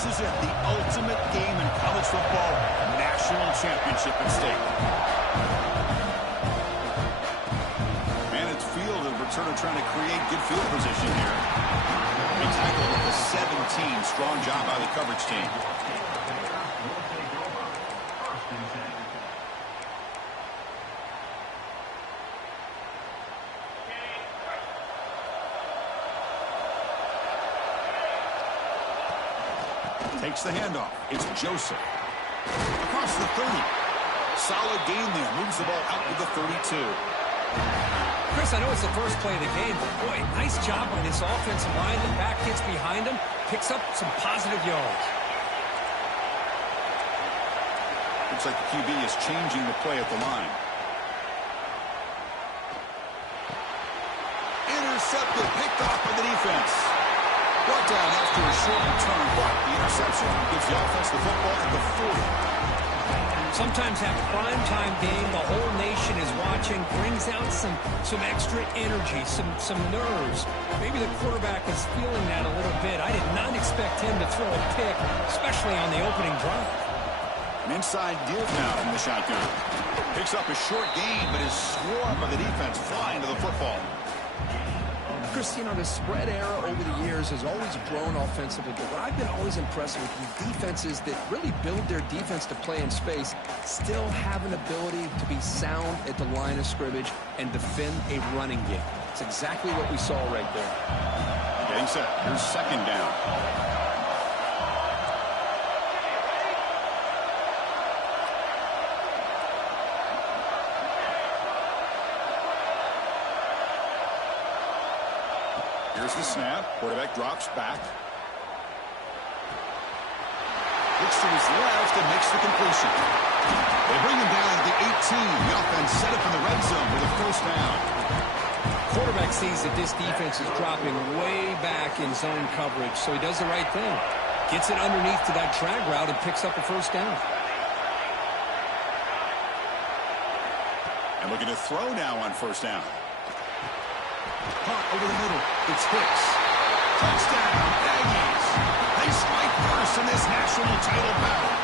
This is it, the ultimate game in college football, national championship at stake. And it's field, and returner trying to create good field position here. He tackled with a 17. Strong job by the coverage team. Takes the handoff. It's Joseph. Across the 30. Solid gain there. Moves the ball out to the 32. Chris, I know it's the first play of the game, but boy, nice job by this offensive line. The back gets behind him, picks up some positive yards. Looks like the QB is changing the play at the line. Intercepted. Picked off by the defense. Brought down after a short return, but the interception gives the offense the football at the 40. Sometimes that primetime game, the whole nation is watching, brings out some extra energy, some nerves. Maybe the quarterback is feeling that a little bit. I did not expect him to throw a pick, especially on the opening drive. An inside give now from the shotgun. Picks up a short gain, but is swarmed by the defense flying to the football. Chris, you know, the spread era over the years has always grown offensively, but what I've been always impressed with defenses that really build their defense to play in space still have an ability to be sound at the line of scrimmage and defend a running game. It's exactly what we saw right there. Getting set. Here's second down. Here's the snap. Quarterback drops back. Looks to his left and makes the completion. They bring him down at the 18. The offense set up in the red zone with a first down. Quarterback sees that this defense is dropping way back in zone coverage, so he does the right thing. Gets it underneath to that drag route and picks up a first down. And looking to throw now on first down. Caught over the middle. It's Hicks. Touchdown, Aggies. They strike first in this national title battle.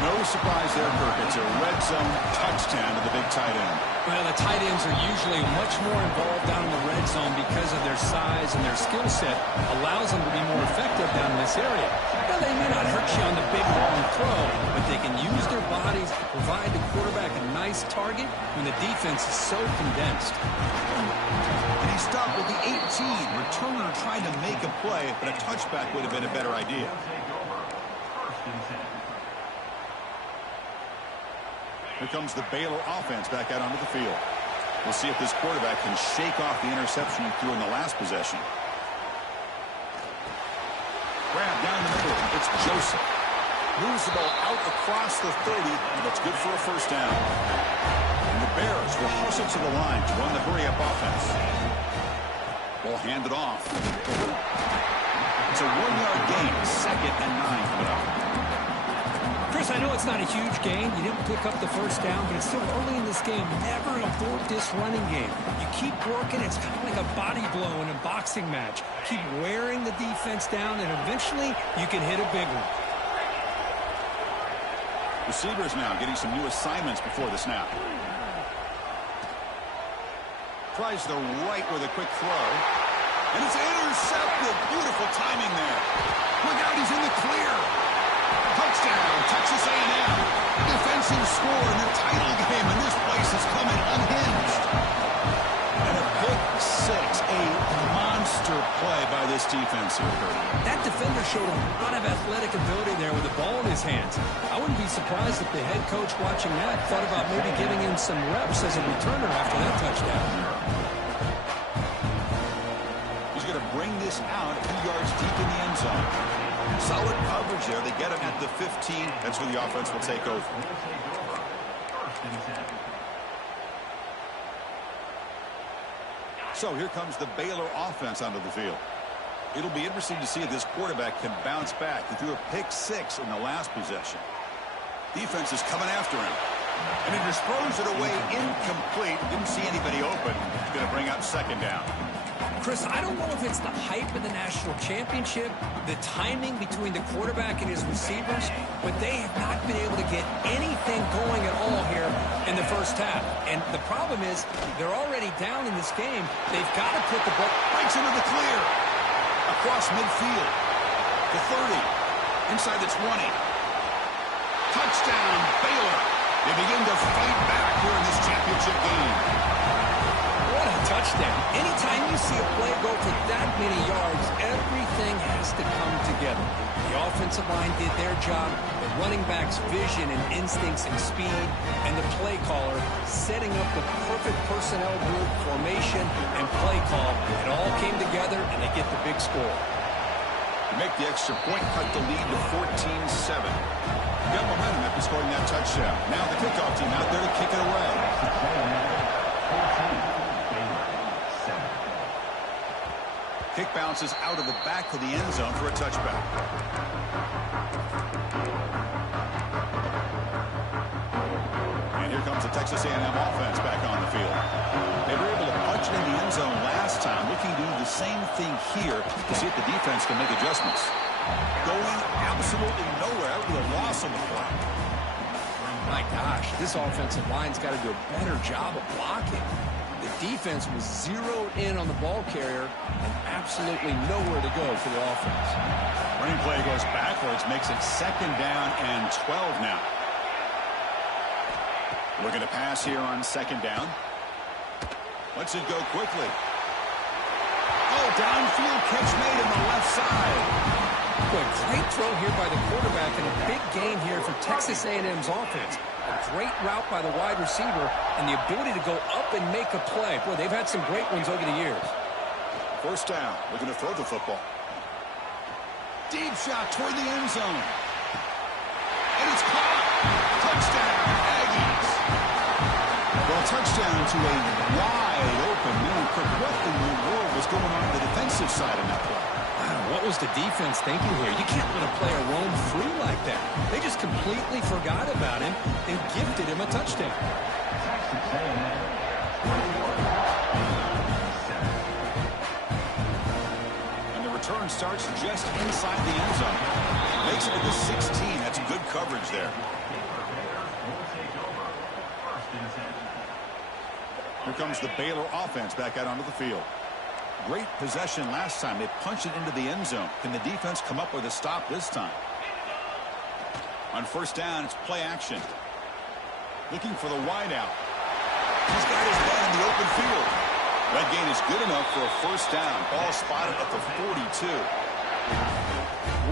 No surprise there, Kirk. It's a red zone touchdown to the big tight end. Well, the tight ends are usually much more involved down in the red zone because of their size and their skill set. Allows them to be more effective down in this area. Now, they may not hurt you on the big, long throw, but they can use their bodies to provide the quarterback a nice target when the defense is so condensed. And he stopped with the 18. Returner trying to make a play, but a touchback would have been a better idea. Here comes the Baylor offense back out onto the field. We'll see if this quarterback can shake off the interception he threw in the last possession. Grab down the middle. It's Joseph. Moves the ball out across the 30, and it's good for a first down. And the Bears will hustle to the line to run the hurry-up offense. Ball handed off. It's a 1-yard gain. 2nd and 9 coming up. Chris, I know it's not a huge gain. You didn't pick up the first down, but it's still early in this game. Never abort this running game. You keep working. It's kind of like a body blow in a boxing match. Keep wearing the defense down, and eventually you can hit a big one. Receivers now getting some new assignments before the snap. Tries the right with a quick throw. And it's intercepted. Beautiful timing there. Look out, he's in the clear. Touchdown, Texas A&M. Defensive score in the title game, and this place is coming unhinged. And a pick six, a monster play by this defense here, Kurt. That defender showed a lot of athletic ability there with the ball in his hands. I wouldn't be surprised if the head coach watching that thought about maybe giving him some reps as a returner after that touchdown. He's going to bring this out a few yards deep in the end zone. Solid coverage there. They get him at the 15. That's where the offense will take over. So here comes the Baylor offense onto the field. It'll be interesting to see if this quarterback can bounce back. He threw a pick six in the last possession. Defense is coming after him. And he just throws it away incomplete. Didn't see anybody open. He's going to bring up second down. Chris, I don't know if it's the hype of the national championship, the timing between the quarterback and his receivers, but they have not been able to get anything going at all here in the first half. And the problem is they're already down in this game. They've got to put the ball. Breaks into the clear. Across midfield. To 30. Inside the 20. Touchdown, Baylor. They begin to fight back here in this championship game. What a touchdown. Anytime you see a play go for that many yards, everything has to come together. The offensive line did their job, the running back's vision and instincts and speed, and the play caller setting up the perfect personnel group, formation, and play call. It all came together, and they get the big score. Make the extra point, cut the lead to 14-7. Got momentum after scoring that touchdown. Now the kickoff team out there to kick it away. Kick bounces out of the back of the end zone for a touchback. And here comes the Texas A&M offense back on the field. They were able to punch it in the end zone last time, looking to do the same thing here to see if the defense can make adjustments. Going absolutely nowhere with a loss on the play. My gosh, this offensive line's got to do a better job of blocking. The defense was zeroed in on the ball carrier and absolutely nowhere to go for the offense. Running play goes backwards, makes it 2nd down and 12 now. Looking to pass here on 2nd down. Lets it go quickly. Oh, downfield catch made on the left side. Boy, great throw here by the quarterback and a big gain here for Texas A&M's offense. A great route by the wide receiver and the ability to go up and make a play. Boy, they've had some great ones over the years. 1st down. Looking to throw the football. Deep shot toward the end zone. And it's caught. Touchdown, Aggies. Well, touchdown to a wide open man. What in the world was going on the defensive side of that play? What was the defense thinking here? You can't let a player roam free like that. They just completely forgot about him and gifted him a touchdown. And the return starts just inside the end zone. Makes it to the 16. That's good coverage there. Here comes the Baylor offense back out onto the field. Great possession last time. They punched it into the end zone. Can the defense come up with a stop this time? On 1st down, it's play action. Looking for the wideout. He's got his man in the open field. That gain is good enough for a 1st down. Ball spotted at the 42.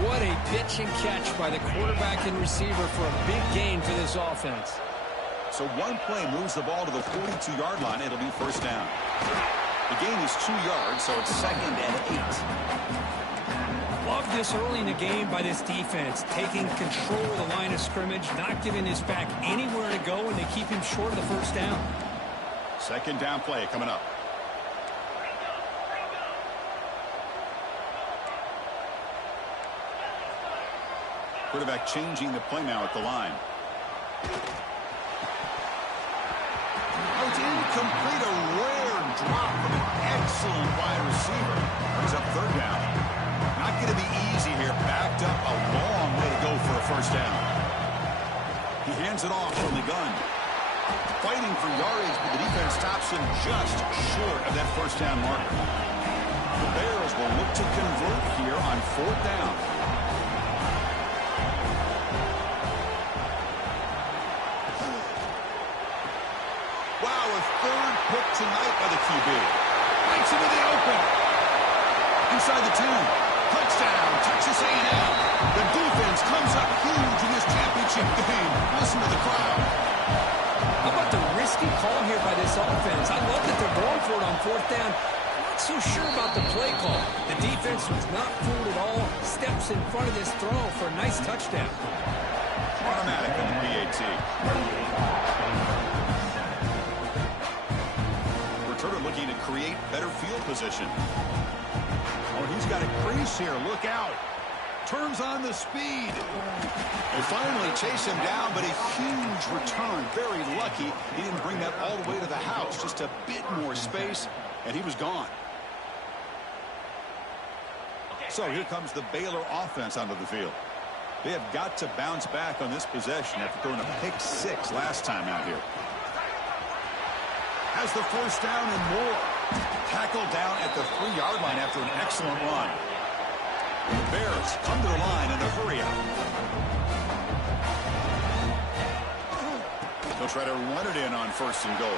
What a pitch and catch by the quarterback and receiver for a big gain for this offense. So one play moves the ball to the 42-yard line. It'll be 1st down. The gain is 2 yards, so it's 2nd and 8. Love this early in the game by this defense, taking control of the line of scrimmage, not giving this back anywhere to go, and they keep him short of the 1st down. 2nd down play coming up. Quarterback changing the play now at the line. Oh, it's incomplete. A rare drop from an excellent wide receiver. Brings up 3rd down. Not going to be easy here. Backed up a long way to go for a 1st down. He hands it off from the gun. Fighting for yardage, but the defense stops him just short of that 1st down marker. The Bears will look to convert here on 4th down. Pick tonight by the QB. Breaks into the open. Inside the 10. Touchdown, Texas A&M. The defense comes up huge in this championship game. Listen to the crowd. How about the risky call here by this offense? I love that they're going for it on 4th down. Not so sure about the play call. The defense was not fooled at all. Steps in front of this throw for a nice touchdown. Automatic on the PAT. Looking to create better field position. Oh, he's got a crease here. Look out. Turns on the speed. They finally chase him down, but a huge return. Very lucky he didn't bring that all the way to the house. Just a bit more space, and he was gone. So here comes the Baylor offense onto the field. They have got to bounce back on this possession after throwing a pick-6 last time out here. Has the first down and more. Tackled down at the 3-yard line after an excellent run. The Bears come to the line in a hurry up. They'll try to run it in on first and goal.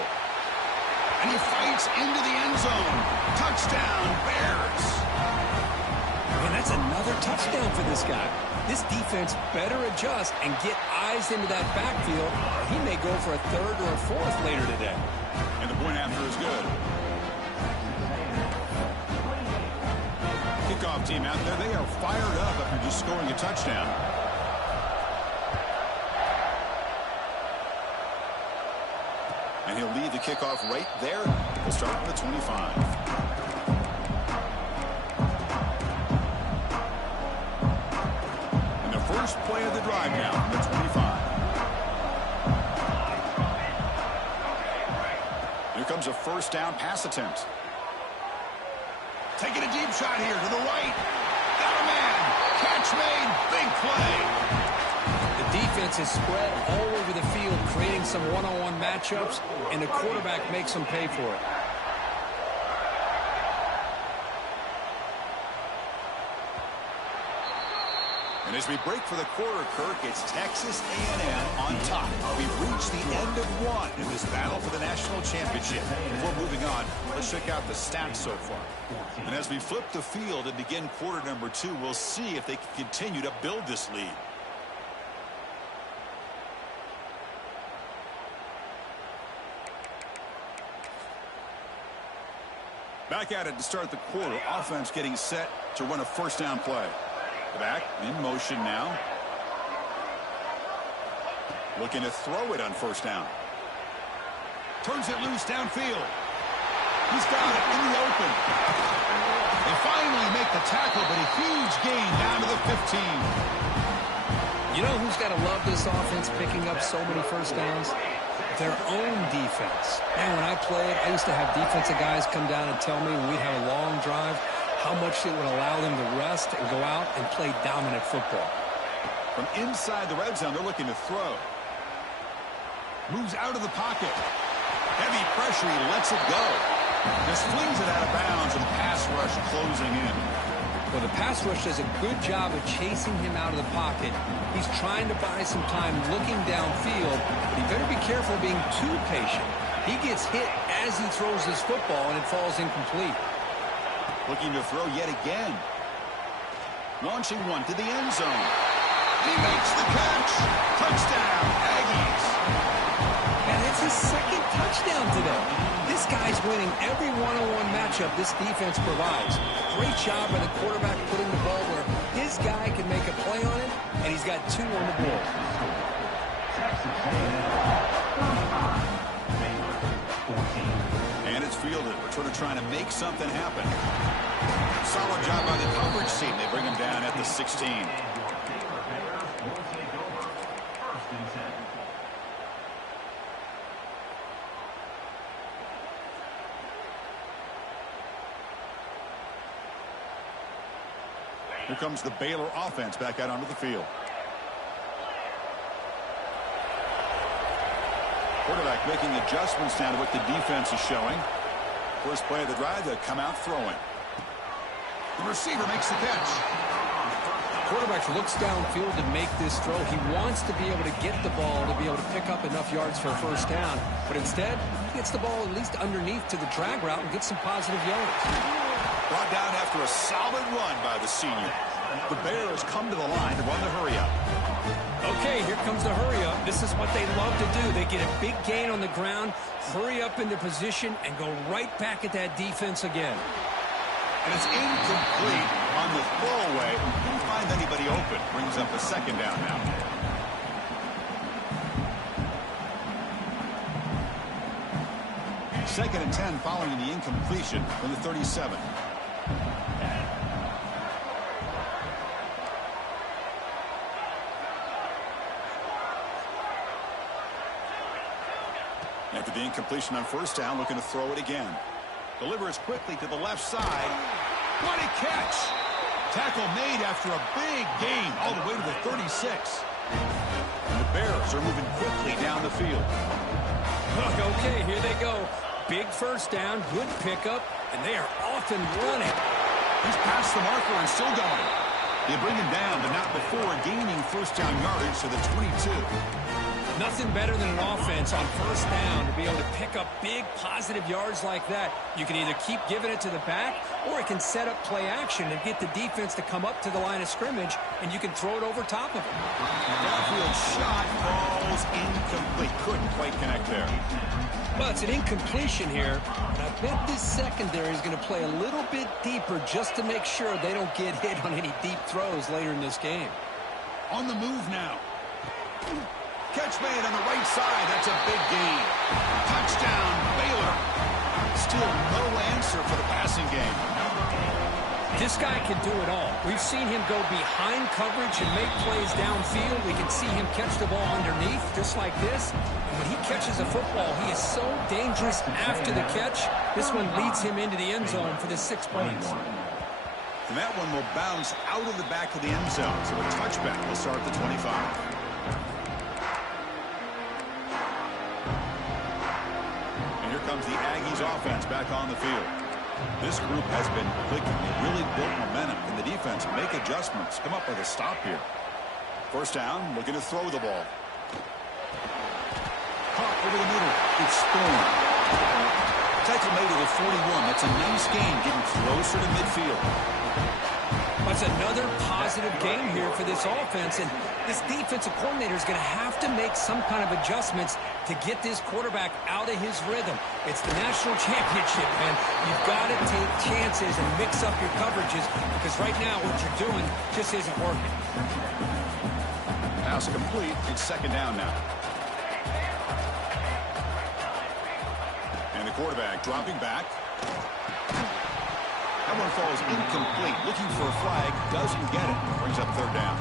And he fights into the end zone. Touchdown, Bears. And that's another touchdown for this guy. This defense better adjust and get eyes into that backfield, or he may go for a third or a fourth later today. And the point after is good. Kickoff team out there, they are fired up after just scoring a touchdown. And he'll lead the kickoff right there. We'll start with the 25. And the first play of the drive now from the 25. Here comes a first down pass attempt. Taking a deep shot here to the right. Got a man. Catch made. Big play. The defense is spread all over the field, creating some one-on-one matchups, and the quarterback makes them pay for it. And as we break for the quarter, Kirk, it's Texas A&M on top. We've reached the end of one in this battle for the national championship. Before moving on, let's check out the stats so far. And as we flip the field and begin quarter number 2, we'll see if they can continue to build this lead. Back at it to start the quarter. Offense getting set to run a first down play. Back in motion now. Looking to throw it on first down. Turns it loose downfield. He's got it in the open. They finally make the tackle, but a huge gain down to the 15. You know who's got to love this offense picking up so many first downs? Their own defense. And when I played, I used to have defensive guys come down and tell me when we'd have a long drive how much it would allow them to rest and go out and play dominant football. From inside the red zone, they're looking to throw. Moves out of the pocket. Heavy pressure, he lets it go. Just flings it out of bounds, and pass rush closing in. Well, the pass rush does a good job of chasing him out of the pocket. He's trying to buy some time looking downfield, but he better be careful being too patient. He gets hit as he throws his football, and it falls incomplete. Looking to throw yet again. Launching one to the end zone. He makes the catch. Touchdown, Aggies. And that's his second touchdown today. This guy's winning every one-on-one matchup this defense provides. Great job by the quarterback putting the ball where his guy can make a play on it, and he's got 2 on the board. And it's fielded. We're sort of trying to make something happen. Solid job by the coverage team. They bring him down at the 16. Here comes the Baylor offense back out onto the field. Quarterback making adjustments now to what the defense is showing. First play of the drive, they'll come out throwing. The receiver makes the catch. Quarterback looks downfield to make this throw. He wants to be able to get the ball to be able to pick up enough yards for a first down. But instead, he gets the ball at least underneath to the drag route and gets some positive yards. Brought down after a solid run by the senior. The Bears come to the line to run the hurry-up. Okay, here comes the hurry-up. This is what they love to do. They get a big gain on the ground, hurry up into position, and go right back at that defense again. And it's incomplete on the throwaway. Didn't find anybody open. Brings up a second down now. Second and 10 following the incompletion from the 37. After the incompletion on first down, looking to throw it again. Delivers quickly to the left side. What a catch! Tackle made after a big gain all the way to the 36. And the Bears are moving quickly down the field. Okay, here they go. Big first down, good pickup, and they are off and running. He's past the marker and still going. They bring him down, but not before gaining first down yardage to the 22. Nothing better than an offense on first down to be able to pick up big positive yards like that. You can either keep giving it to the back, or it can set up play action and get the defense to come up to the line of scrimmage, and you can throw it over top of it. Downfield shot, falls incomplete. Couldn't quite connect there. Well, it's an incompletion here, but I bet this secondary is going to play a little bit deeper just to make sure they don't get hit on any deep throws later in this game. On the move now. Catch made on the right side. That's a big gain. Touchdown, Baylor. Still no answer for the passing game. This guy can do it all. We've seen him go behind coverage and make plays downfield. We can see him catch the ball underneath, just like this. And when he catches a football, he is so dangerous after the catch. This one leads him into the end zone for the 6 points. And that one will bounce out of the back of the end zone. So a touchback will start at the 25. Comes the Aggies offense back on the field. This group has been clicking. They really built momentum. Can the defense make adjustments? Come up with a stop here. First down, looking to throw the ball. Caught over the middle. It's Spoon. Tackle made to the 41. That's a nice gain, getting closer to midfield. That's another positive game here for this offense, and this defensive coordinator is going to have to make some kind of adjustments to get this quarterback out of his rhythm. It's the national championship, man. You've got to take chances and mix up your coverages, because right now what you're doing just isn't working. Pass complete. It's second down now. And the quarterback dropping back. That one falls incomplete. Looking for a flag. Doesn't get it. Brings up third down.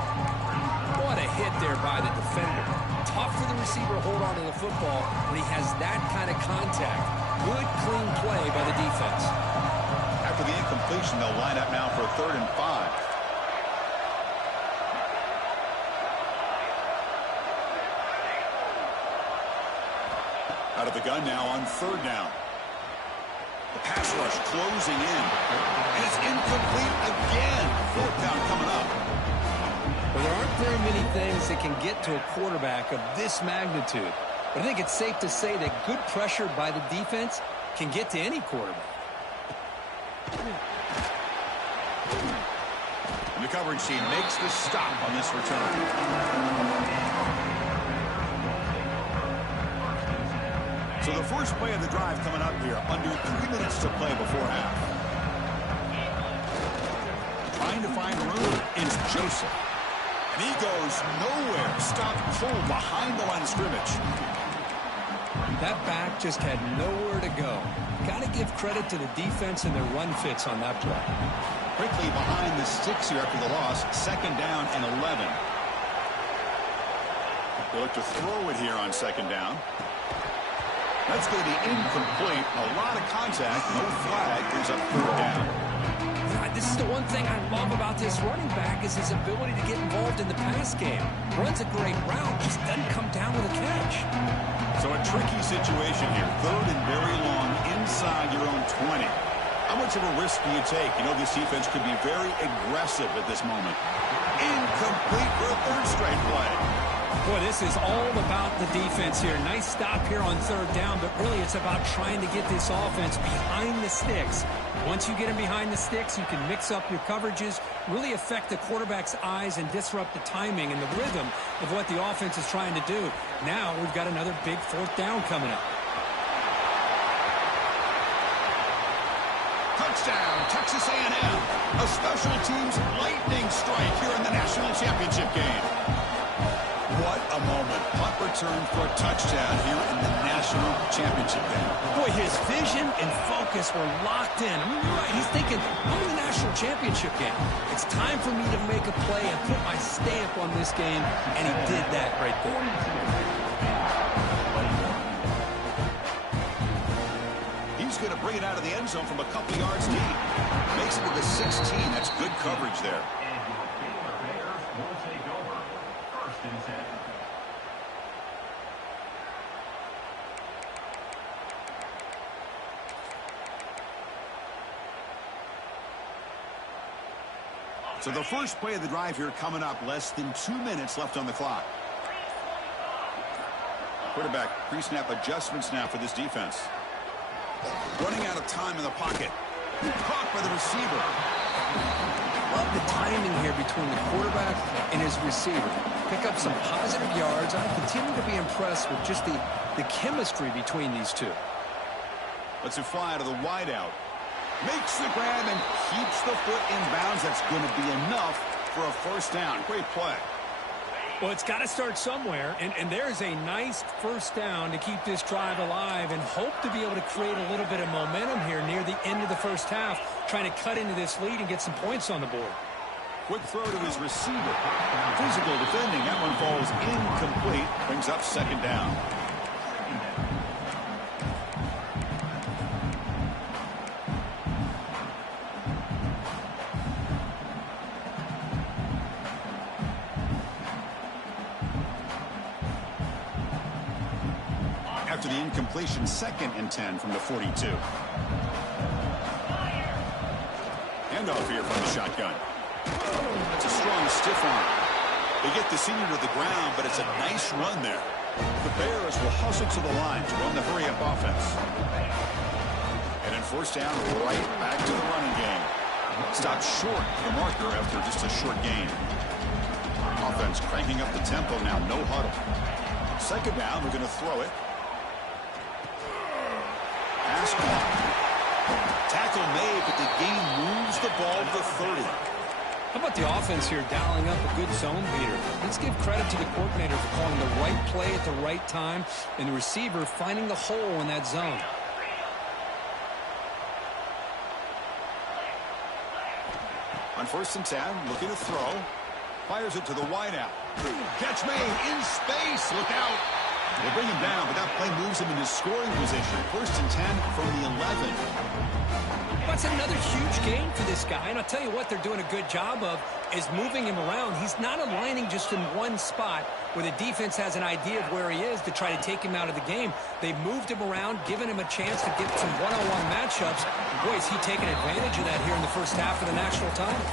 What a hit there by the defender. Tough for the receiver to hold on to the football when he has that kind of contact. Good, clean play by the defense. After the incompletion, they'll line up now for a 3rd and 5. Out of the gun now on 3rd down. The pass rush closing in. And it's incomplete again. 4th down coming up. Well, there aren't very many things that can get to a quarterback of this magnitude. But I think it's safe to say that good pressure by the defense can get to any quarterback. And the coverage team makes the stop on this return. So the first play of the drive coming up here. Under 3 minutes to play before half. Trying to find room is Joseph. And he goes nowhere. Stop cold behind the line of scrimmage. That back just had nowhere to go. Got to give credit to the defense and their run fits on that play. Quickly behind the sticks here after the loss. 2nd down and 11. They look to throw it here on 2nd down. That's going to be incomplete. A lot of contact. No flag. Brings up 3rd down. This is the one thing I love about this running back is his ability to get involved in the pass game. Runs a great route, just doesn't come down with a catch. So a tricky situation here. 3rd and very long inside your own 20. How much of a risk do you take? You know this defense could be very aggressive at this moment. Incomplete for a 3rd straight play. Boy, this is all about the defense here. Nice stop here on 3rd down, but really it's about trying to get this offense behind the sticks. Once you get them behind the sticks, you can mix up your coverages, really affect the quarterback's eyes and disrupt the timing and the rhythm of what the offense is trying to do. Now we've got another big 4th down coming up. Touchdown, Texas A&M. A special teams lightning strike here in the national championship game. What a moment. Punt return for a touchdown here in the national championship game. Boy, his vision and focus were locked in. I mean, you're right. He's thinking, I'm in the national championship game. It's time for me to make a play and put my stamp on this game, and he did that right there. He's going to bring it out of the end zone from a couple yards deep. Makes it to the 16. That's good coverage there. Bears will take over 1st and 10. So the first play of the drive here coming up. Less than 2 minutes left on the clock. Quarterback pre-snap adjustments now for this defense. Running out of time in the pocket. Caught by the receiver. Love the timing here between the quarterback and his receiver. Pick up some positive yards. I continue to be impressed with just the chemistry between these two. Lets it fly out of the wideout. Makes the grab and keeps the foot in bounds. That's going to be enough for a first down. Great play. Well, it's got to start somewhere, and there's a nice first down to keep this drive alive and hope to be able to create a little bit of momentum here near the end of the first half, trying to cut into this lead and get some points on the board. Quick throw to his receiver. Physical defending. That one falls incomplete. Brings up second down. After the incompletion, 2nd and 10 from the 42. Handoff here from the shotgun. That's a strong stiff arm. They get the senior to the ground, but it's a nice run there. The Bears will hustle to the line to run the hurry-up offense. And then first down, right back to the running game. Stopped short of the marker after just a short gain. Offense cranking up the tempo now, no huddle. Second down, we're going to throw it. Pass caught. Tackle made, but the game moves the ball to 30. How about the offense here dialing up a good zone beater? Let's give credit to the coordinator for calling the right play at the right time and the receiver finding the hole in that zone. On 1st and 10, looking to throw. Fires it to the wideout. Catch made in space. Look out. They bring him down, but that play moves him into scoring position. 1st and 10 from the 11. That's another huge gain for this guy, and I'll tell you what they're doing a good job of is moving him around. He's not aligning just in one spot where the defense has an idea of where he is to try to take him out of the game. They've moved him around, given him a chance to get some one-on-one matchups. Boy, is he taking advantage of that here in the first half of the national title.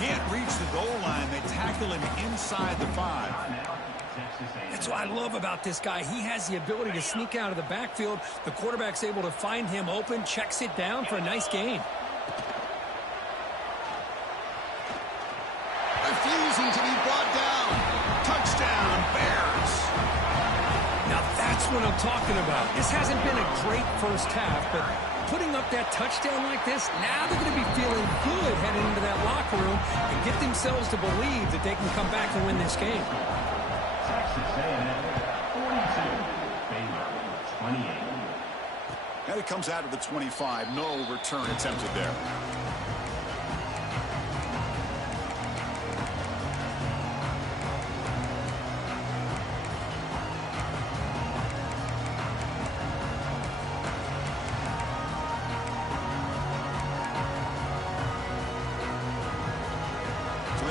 Can't reach the goal line. They tackle him inside the 5. That's what I love about this guy. He has the ability to sneak out of the backfield. The quarterback's able to find him open, checks it down for a nice gain. Refusing to be brought down. Touchdown, Bears. Now that's what I'm talking about. This hasn't been a great first half, but putting up that touchdown like this, now they're going to be feeling good heading into that locker room and get themselves to believe that they can come back and win this game. Texas A&M 42, Baylor 28. And it comes out of the 25. No return attempted there.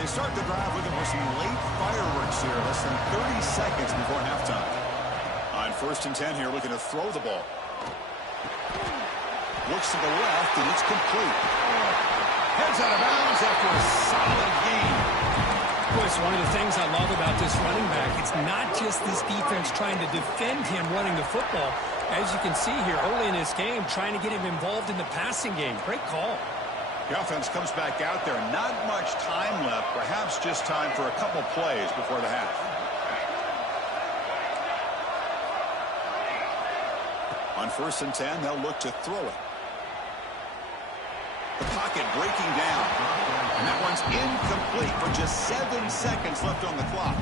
They start the drive looking for some late fireworks here. Less than 30 seconds before halftime. On 1st and 10 here, looking to throw the ball. Looks to the left, and it's complete. Heads out of bounds after a solid gain. Boy, it's one of the things I love about this running back. It's not just this defense trying to defend him running the football. As you can see here early in this game, trying to get him involved in the passing game. Great call. The offense comes back out there. Not much time left. Perhaps just time for a couple plays before the half. On 1st and 10, they'll look to throw it. The pocket breaking down. And that one's incomplete for just 7 seconds left on the clock.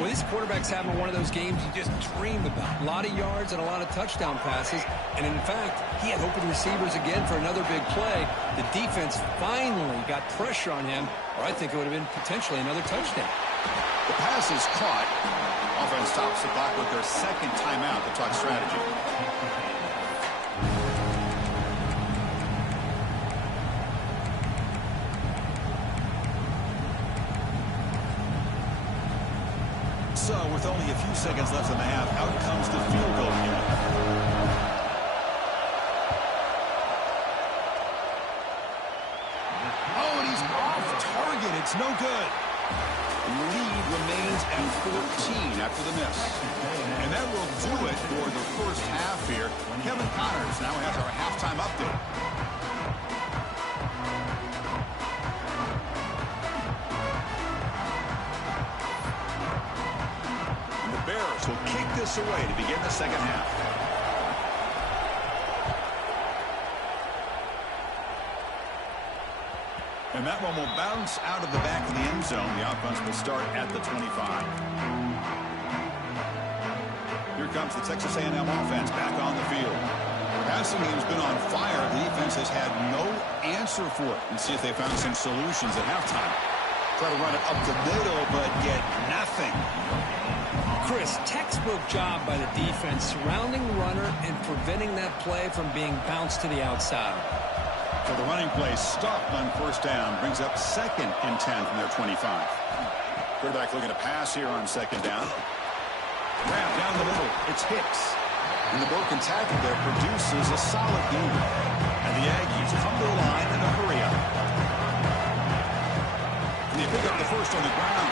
Well, this quarterback's having one of those games you just dream about. A lot of yards and a lot of touchdown passes. And in fact, he had open receivers again for another big play. The defense finally got pressure on him, or I think it would have been potentially another touchdown. The pass is caught. Offense stops the clock with their second timeout to talk strategy. with only a few seconds left in the half, out comes the field goal unit. Oh, and he's off target. It's no good. Lead remains at 14 after the miss. And that will do it for the first half here. Kevin Connors now has our halftime update. And the Bears will kick this away to begin the second half. And that one will bounce out of the back of the end zone. The offense will start at the 25. Here comes the Texas A&M offense back on the field. Passing game's been on fire. The defense has had no answer for it. And see if they found some solutions at halftime. Try to run it up the middle, but get nothing. Chris, textbook job by the defense surrounding the runner and preventing that play from being bounced to the outside. So the running play stopped on first down, brings up 2nd and 10 from their 25. Quarterback looking to pass here on 2nd down. Grab down the middle. It's Hicks. And the broken tackle there produces a solid gain. And the Aggies come to the line in a hurry up. And they pick up the first on the ground.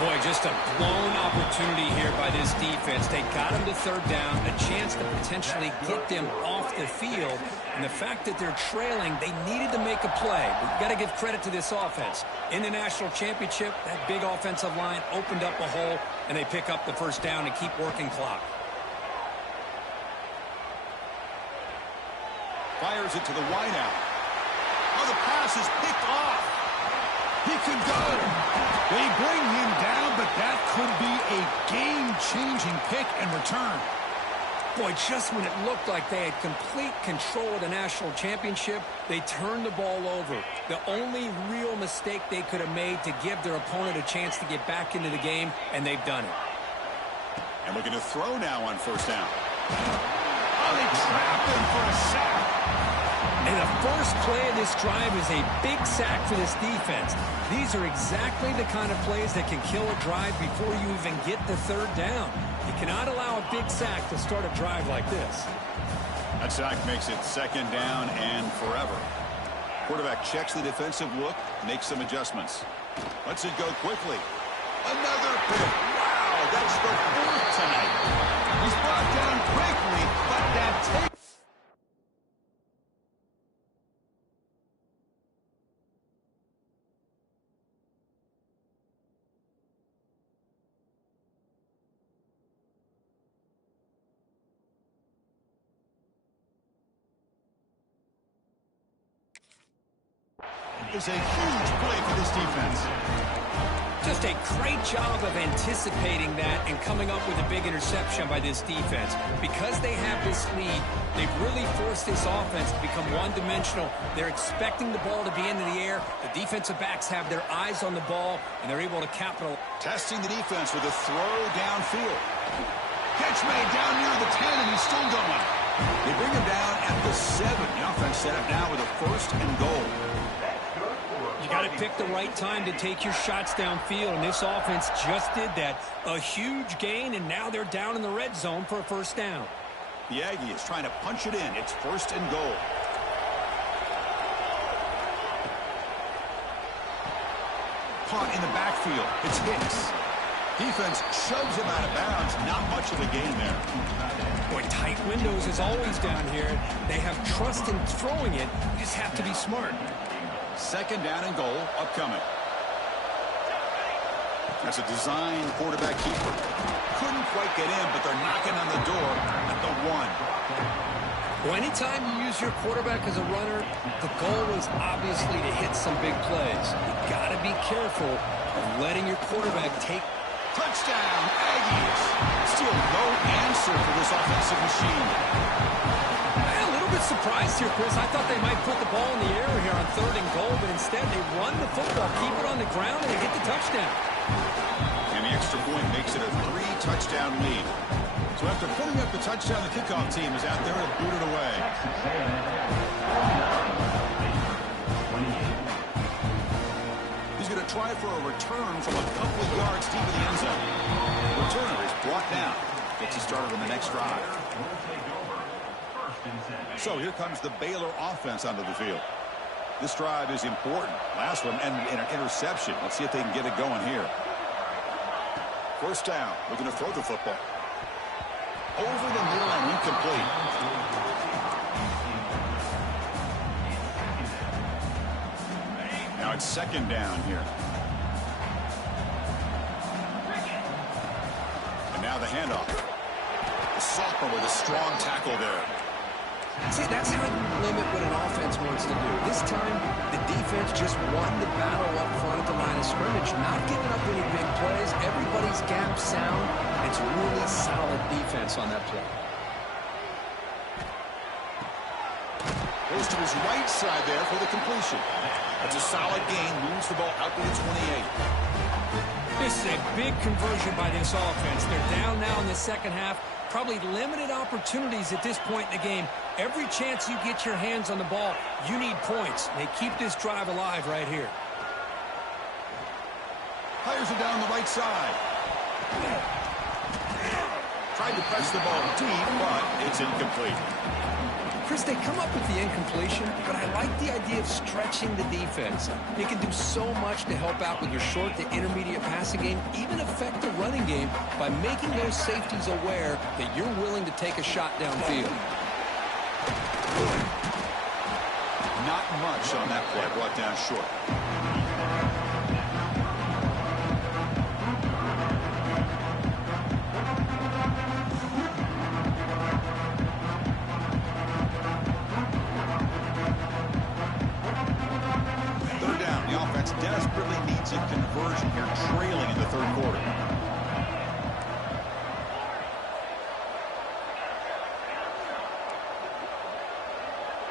Boy, just a blown opportunity here by this defense. They got him to 3rd down, a chance to potentially get them off the field. And the fact that they're trailing, they needed to make a play. But you've got to give credit to this offense. In the national championship, that big offensive line opened up a hole, and they pick up the first down and keep working clock. Fires it to the wideout. Oh, the pass is picked off. He could go. They bring him down, but that could be a game-changing pick and return. Boy, just when it looked like they had complete control of the national championship, they turned the ball over. The only real mistake they could have made to give their opponent a chance to get back into the game, and they've done it. And looking to throw now on first down. Oh, they trap him for a sack. And the first play of this drive is a big sack for this defense. These are exactly the kind of plays that can kill a drive before you even get the 3rd down. You cannot allow a big sack to start a drive like this. That sack makes it 2nd down and forever. Quarterback checks the defensive look, makes some adjustments. Lets it go quickly. Another pick. Wow, that's the 4th tonight. He's brought down quickly, but that takes... is a huge play for this defense. Just a great job of anticipating that and coming up with a big interception by this defense. Because they have this lead, they've really forced this offense to become one-dimensional. They're expecting the ball to be into the air. The defensive backs have their eyes on the ball, and they're able to capitalize. Testing the defense with a throw downfield. Catch made down near the 10, and he's still going. They bring him down at the 7. The offense set up now with a 1st and goal. You got to pick the right time to take your shots downfield, and this offense just did that. A huge gain, and now they're down in the red zone for a first down. The Aggie is trying to punch it in. It's 1st and goal. Caught in the backfield. It's Hicks. Defense shoves him out of bounds. Not much of a gain there. Boy, tight windows is always down here. They have trust in throwing it. You just have to be smart. 2nd down and goal upcoming. That's a designed quarterback keeper. Couldn't quite get in, but they're knocking on the door at the 1. Well, anytime you use your quarterback as a runner, the goal is obviously to hit some big plays. You got to be careful of letting your quarterback take. Touchdown, Aggies. Still no answer for this offensive machine. A little bit surprised here, Chris. I thought they might put the ball in the air here on 3rd and goal, but instead they run the football, keep it on the ground, and they get the touchdown. And the extra point makes it a 3-touchdown lead. So after putting up the touchdown, the kickoff team is out there to boot it away. He's going to try for a return from a couple of yards deep in the end zone. The returner is brought down. Gets you started on the next drive. So here comes the Baylor offense onto the field. This drive is important. Last one and an interception. Let's see if they can get it going here. First down. Looking to throw the football. Over the middle and incomplete. Now it's second down here. And now the handoff. The sophomore with a strong tackle there. See, that's how you limit what an offense wants to do. This time, the defense just won the battle up front at the line of scrimmage, not giving up any big plays. Everybody's gap sound. It's really solid defense on that play. Goes to his right side there for the completion. That's a solid gain. Moves the ball out to the 28. This is a big conversion by this offense. They're down now in the second half. Probably limited opportunities at this point in the game. Every chance you get your hands on the ball, you need points. They keep this drive alive right here. Fires it down the right side. Tried to press the ball deep, but it's incomplete. Chris, they come up with the incompletion, but I like the idea of stretching the defense. You can do so much to help out with your short to intermediate passing game, even affect the running game by making those safeties aware that you're willing to take a shot downfield. Not much on that play, brought down short. Desperately needs a conversion here, trailing in the third quarter.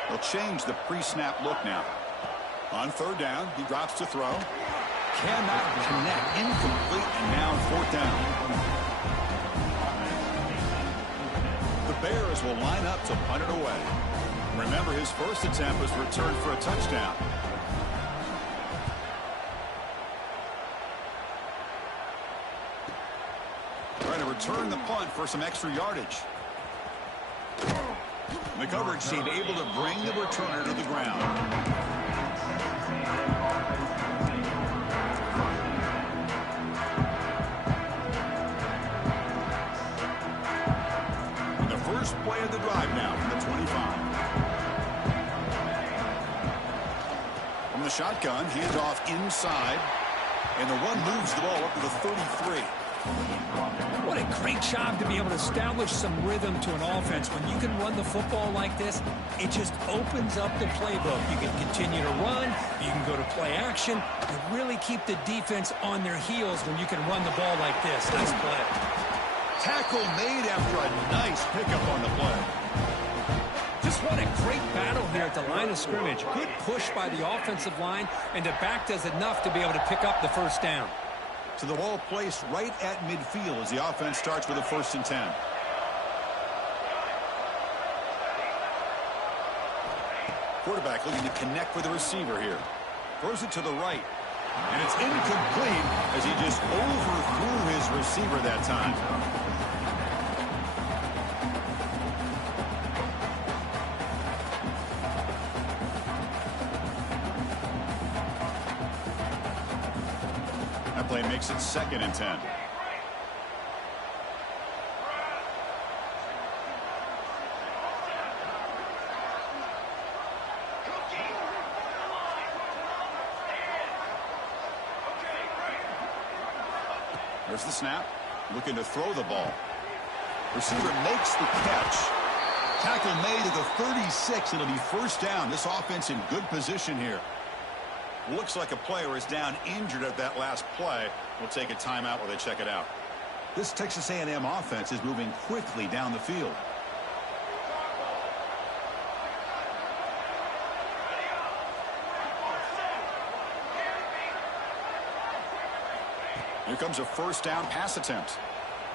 They'll change the pre-snap look now. On third down, he drops to throw. Cannot connect, incomplete, and now fourth down. The Bears will line up to punt it away. Remember, his first attempt was returned for a touchdown. Return the punt for some extra yardage. The coverage team able to bring the returner to the ground. And the first play of the drive now from the 25. From the shotgun, handoff inside. And the one moves the ball up to the 33. What a great job to be able to establish some rhythm to an offense. When you can run the football like this, it just opens up the playbook. You can continue to run. You can go to play action. You really keep the defense on their heels when you can run the ball like this. Nice play. Tackle made after a nice pickup on the play. Just what a great battle here at the line of scrimmage. Good push by the offensive line, and the back does enough to be able to pick up the first down. So the ball placed right at midfield as the offense starts with a 1st and 10. Quarterback looking to connect with the receiver here. Throws it to the right. And it's incomplete as he just overthrew his receiver that time. That play makes it 2nd and 10. There's the snap. Looking to throw the ball. Receiver makes the catch. Tackle made at the 36. It'll be 1st down. This offense in good position here. Looks like a player is down injured at that last play. We'll take a timeout while they check it out. This Texas A&M offense is moving quickly down the field. Here comes a 1st down pass attempt.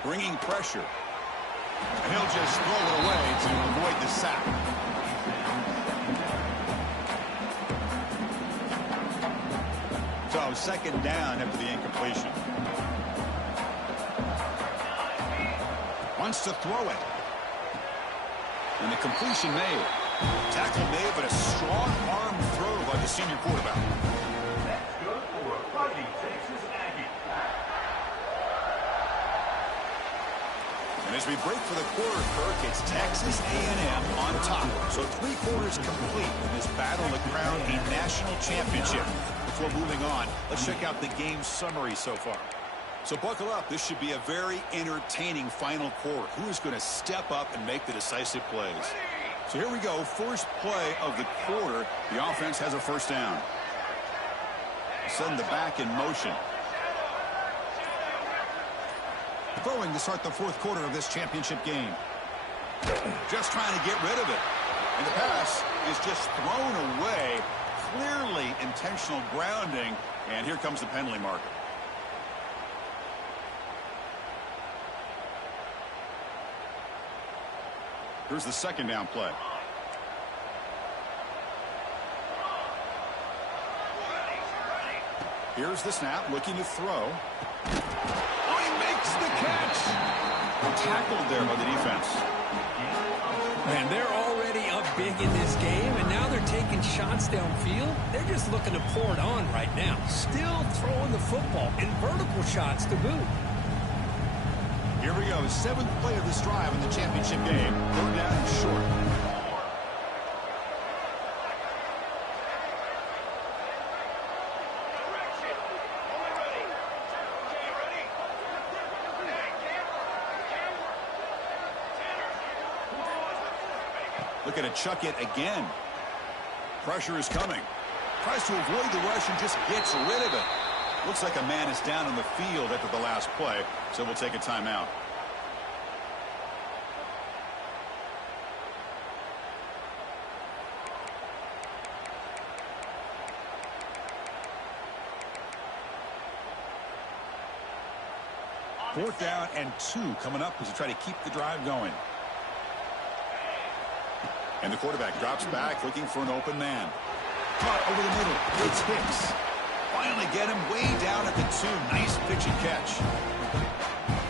Bringing pressure. And he'll just throw it away to avoid the sack. So second down after the incompletion. Wants to throw it. And the completion made. Tackle made, but a strong arm throw by the senior quarterback. That's good for a fighting Texas Aggie. And as we break for the quarter, Kirk, it's Texas A&M on top. So 3 quarters complete in this battle to crown a national championship. Before moving on, let's check out the game summary so far. So buckle up. This should be a very entertaining final quarter. Who is going to step up and make the decisive plays? So here we go. First play of the quarter. The offense has a first down. Send the back in motion. Throwing to start the fourth quarter of this championship game. Just trying to get rid of it. And the pass is just thrown away. Clearly intentional grounding. And here comes the penalty marker. Here's the second down play. Here's the snap, looking to throw. Oh, he makes the catch. Tackled there by the defense. Man, they're already up big in this game, and now they're taking shots downfield. They're just looking to pour it on right now. Still throwing the football, and vertical shots to boot. Here we go, 7th play of this drive in the championship game. Third down and short. Looking to chuck it again. Pressure is coming. Tries to avoid the rush and just gets rid of it. Looks like a man is down on the field after the last play, so we'll take a timeout. Fourth down and 2 coming up as we try to keep the drive going. And the quarterback drops back looking for an open man. Caught over the middle. It's Hicks. Finally get him way down at the 2. Nice pitch and catch.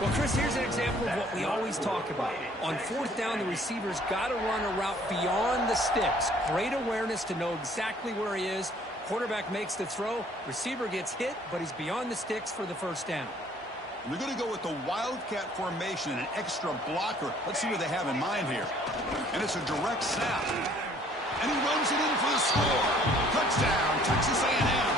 Well, Chris, here's an example of what we always talk about. On fourth down, the receiver's got to run a route beyond the sticks. Great awareness to know exactly where he is. Quarterback makes the throw. Receiver gets hit, but he's beyond the sticks for the first down. We're going to go with the Wildcat formation and an extra blocker. Let's see what they have in mind here. And it's a direct snap. And he runs it in for the score. Touchdown, Texas A&M.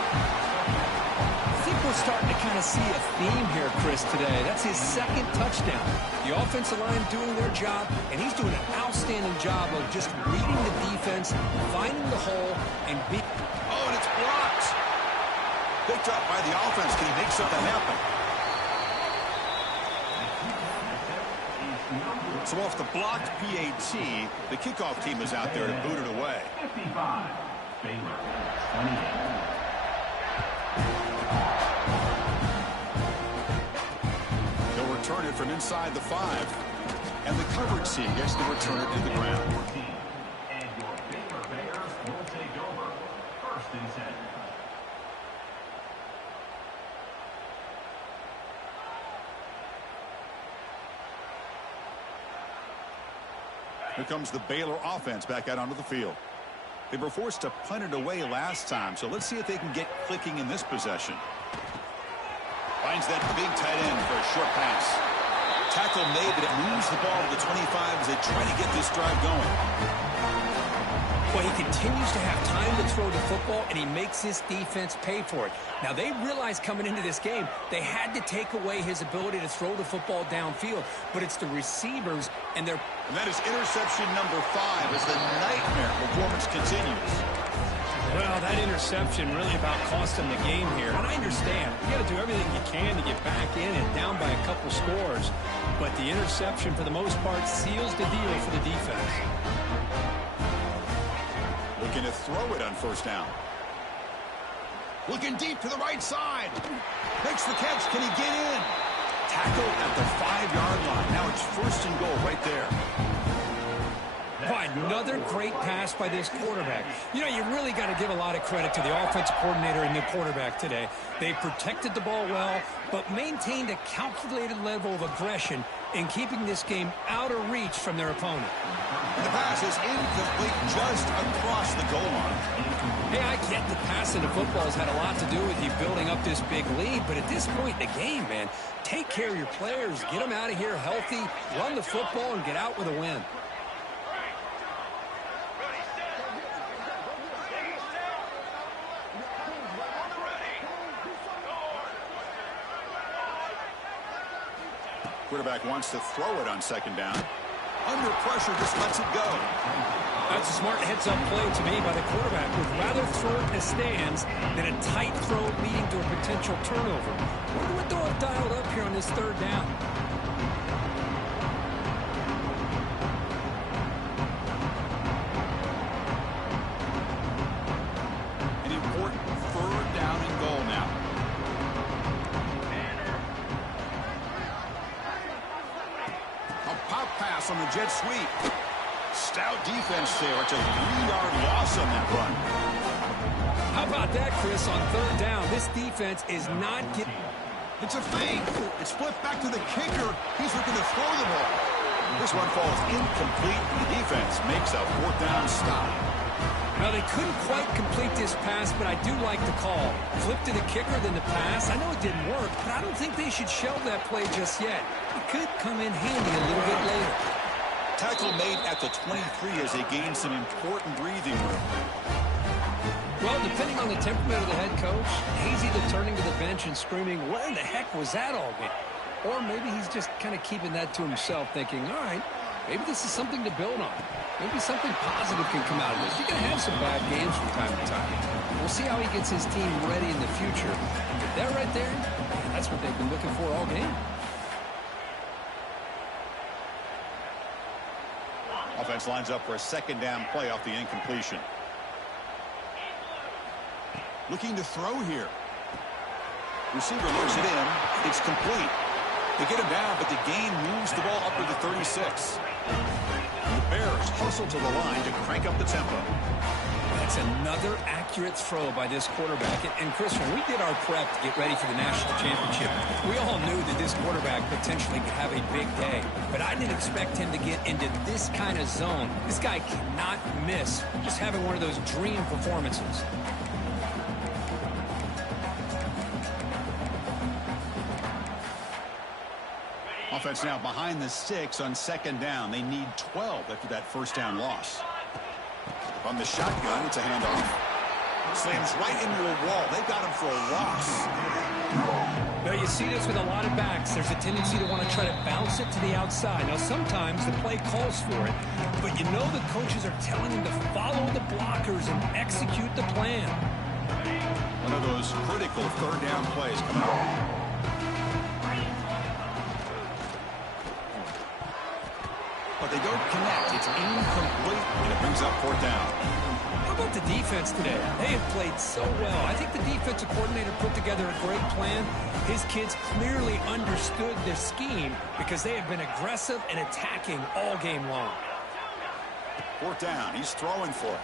I think we're starting to kind of see a theme here, Chris, today. That's his second touchdown. The offensive line doing their job, and he's doing an outstanding job of just reading the defense, finding the hole, and being... Oh, and it's blocked. Picked up by the offense. Can he make something happen? So off the blocked PAT, the kickoff team is out there to boot it away. 55. Baylor, 28. They'll return it from inside the 5. And the coverage team gets to return it to the ground. 14. And your Baylor Bears will take over. First and 10. Here comes the Baylor offense back out onto the field. They were forced to punt it away last time, so let's see if they can get clicking in this possession. Finds that big tight end for a short pass. Tackle made, but it moves the ball to the 25 as they try to get this drive going. Well, he continues to have time to throw the football, and he makes his defense pay for it. Now, they realized coming into this game they had to take away his ability to throw the football downfield, but it's the receivers and their... And that is interception number 5 as the nightmare performance continues. Well, that interception really about cost him the game here. And I understand. You got to do everything you can to get back in and down by a couple scores. But the interception, for the most part, seals the deal for the defense. Looking to throw it on first down. Looking deep to the right side. Makes the catch. Can he get in? Tackle at the 5-yard line. Now it's first and goal right there. Boy, another great pass by this quarterback. You know, you really got to give a lot of credit to the offensive coordinator and the quarterback today. They protected the ball well, but maintained a calculated level of aggression in keeping this game out of reach from their opponent. The pass is incomplete just across the goal line. Hey, I get that passing the football has had a lot to do with you building up this big lead, but at this point in the game, man, take care of your players, get them out of here healthy, run the football, and get out with a win. Quarterback wants to throw it on second down. Under pressure, just lets it go. That's a smart heads-up play to me by the quarterback. Would rather throw it in the stands than a tight throw leading to a potential turnover. Wonder what they'll have dialed up here on this third down. An important third down and goal now. A pop pass on the jet sweep. Stout defense there. It's a 3-yard loss on that run. How about that, Chris, on third down? This defense is not getting... It's a fake. It's flipped back to the kicker. He's looking to throw the ball. This one falls incomplete. The defense makes a fourth down stop. Well, they couldn't quite complete this pass, but I do like the call. Flip to the kicker, then the pass. I know it didn't work, but I don't think they should shelve that play just yet. It could come in handy a little bit later. Tackle made at the 23 as they gain some important breathing room. Well, depending on the temperament of the head coach, he's either turning to the bench and screaming, where the heck was that all game? Or maybe he's just kind of keeping that to himself, thinking, all right, maybe this is something to build on. Maybe something positive can come out of this. You're going to have some bad games from time to time. We'll see how he gets his team ready in the future. But that right there, that's what they've been looking for all game. Offense lines up for a second down play off the incompletion. Looking to throw here. Receiver looks it in. It's complete. They get him down, but the gain moves the ball up to the 36. The Bears hustle to the line to crank up the tempo. That's another accurate throw by this quarterback. And Chris, when we did our prep to get ready for the national championship, we all knew that this quarterback potentially could have a big day. But I didn't expect him to get into this kind of zone. This guy cannot miss just having one of those dream performances. Offense now behind the 6 on second down. They need 12 after that first down loss. On the shotgun, it's a handoff. Slams right into a wall. They've got him for a loss. Now, you see this with a lot of backs. There's a tendency to want to try to bounce it to the outside. Now, sometimes the play calls for it, but you know the coaches are telling them to follow the blockers and execute the plan. One of those critical third down plays coming up. But they don't connect. It's incomplete, and it brings up fourth down. How about the defense today? They have played so well. I think the defensive coordinator put together a great plan. His kids clearly understood the scheme because they have been aggressive and attacking all game long. Fourth down. He's throwing for it.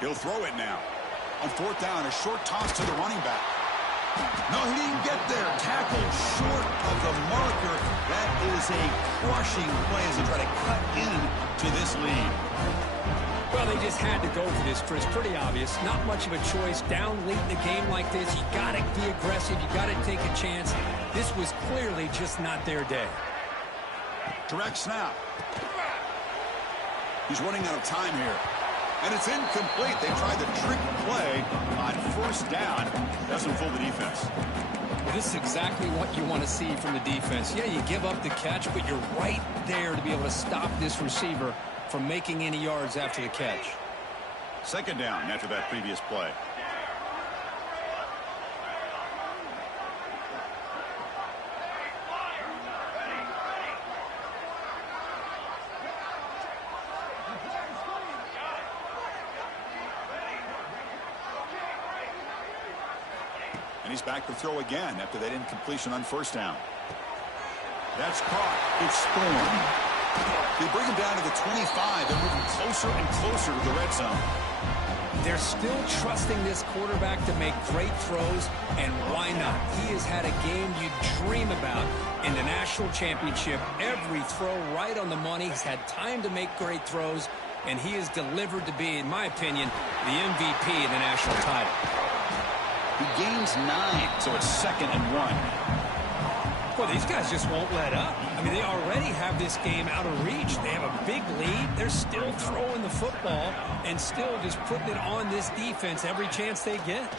He'll throw it now. On fourth down, a short toss to the running back. No, he didn't get there. Tackled short of the marker. That is a crushing play as they try to cut into this lead. Well, they just had to go for this, Chris. Pretty obvious. Not much of a choice. Down late in the game like this, you got to be aggressive. You got to take a chance. This was clearly just not their day. Direct snap. He's running out of time here. And it's incomplete. They tried the trick play on first down. Doesn't fool the defense. Well, this is exactly what you want to see from the defense. Yeah, you give up the catch, but you're right there to be able to stop this receiver from making any yards after the catch. Second down after that previous play. And he's back to throw again after that incompletion on first down. That's caught. It's Storm. They bring him down to the 25. They're moving closer and closer to the red zone. They're still trusting this quarterback to make great throws, and why not? He has had a game you dream about in the national championship. Every throw right on the money. He's had time to make great throws, and he has delivered to be, in my opinion, the MVP in the national title. He gains 9, so it's 2nd and 1. Well, these guys just won't let up. I mean, they already have this game out of reach. They have a big lead. They're still throwing the football and still just putting it on this defense every chance they get.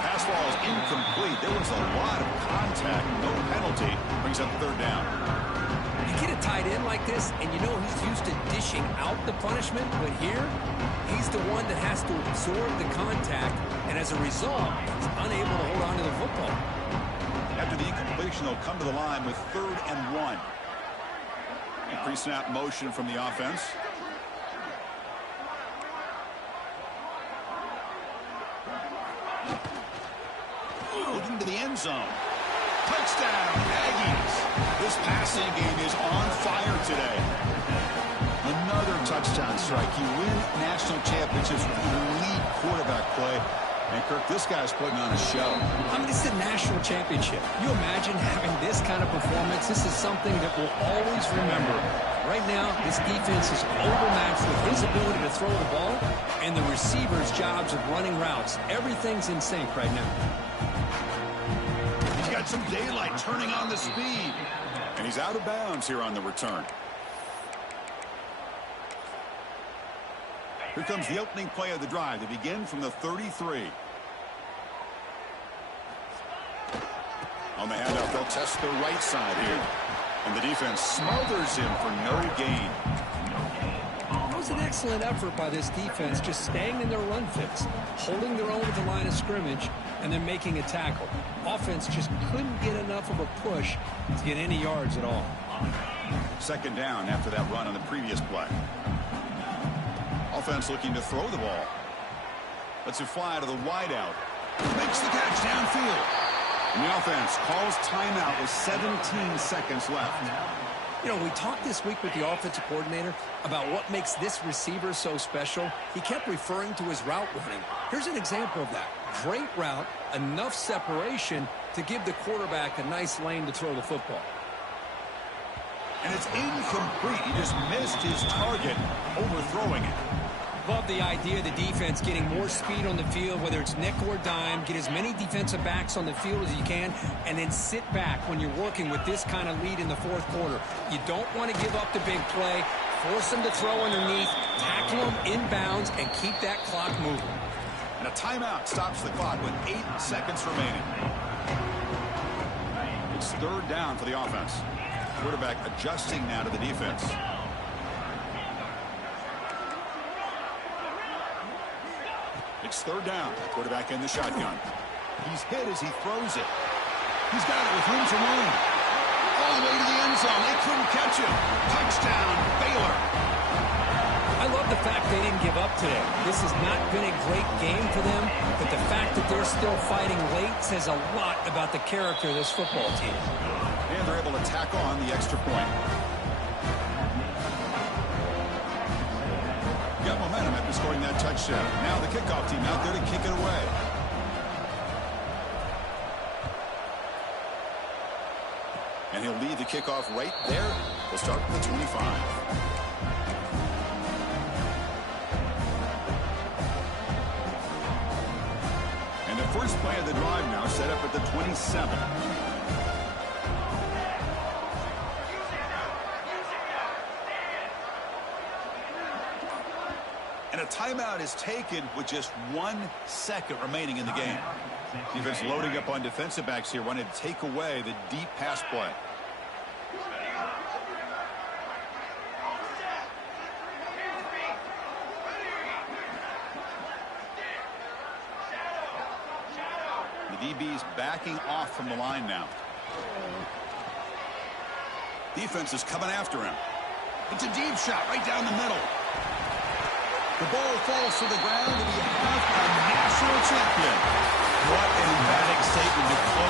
Pass ball is incomplete. There was a lot of contact. No penalty. Brings up 3rd down. You get a tight end like this, and you know he's used to dishing out the punishment, but here, he's the one that has to absorb the contact, and as a result, he's unable to hold on to the football. After the incompletion, they'll come to the line with 3rd and 1. Pre-snap motion from the offense. Looking to the end zone. Touchdown, Aggies. This passing game is on fire today. Another touchdown strike. You win national championships with elite quarterback play. And, Kirk, this guy's putting on a show. I mean, this is a national championship. You imagine having this kind of performance? This is something that we'll always remember. Right now, this defense is overmatched with his ability to throw the ball and the receivers' jobs of running routes. Everything's in sync right now. He's got some daylight turning on the speed. And he's out of bounds here on the return. Here comes the opening play of the drive. They begin from the 33. On the handoff, they'll test the right side here. And the defense smothers him for no gain. That was an excellent effort by this defense, just staying in their run fits, holding their own at the line of scrimmage, and then making a tackle. Offense just couldn't get enough of a push to get any yards at all. 2nd down after that run on the previous play. Offense looking to throw the ball. Lets it fly to the wideout. Makes the catch downfield. And the offense calls timeout with 17 seconds left. You know, we talked this week with the offensive coordinator about what makes this receiver so special. He kept referring to his route running. Here's an example of that. Great route, enough separation to give the quarterback a nice lane to throw the football. And it's incomplete. He just missed his target, overthrowing it. Love the idea of the defense getting more speed on the field, whether it's nickel or dime, get as many defensive backs on the field as you can, and then sit back when you're working with this kind of lead in the 4th quarter. You don't want to give up the big play, force them to throw underneath, tackle them inbounds, and keep that clock moving. And a timeout stops the clock with 8 seconds remaining. It's 3rd down for the offense. Quarterback adjusting now to the defense. It's 3rd down. Quarterback in the shotgun. He's hit as he throws it. He's got it with room to run. All the way to the end zone. They couldn't catch him. Touchdown, Baylor. I love the fact they didn't give up today. This has not been a great game for them, but the fact that they're still fighting late says a lot about the character of this football team. And they're able to tack on the extra point. Got momentum after scoring that touchdown. Now the kickoff team out there to kick it away. And he'll lead the kickoff right there. We'll start with the 25. And the first play of the drive now set up at the 27. And a timeout is taken with just 1 second remaining in the game. Defense loading up on defensive backs here, wanting to take away the deep pass play. The DB's backing off from the line now. Defense is coming after him. It's a deep shot right down the middle. The ball falls to the ground, and we have a national champion. What an emphatic statement to close.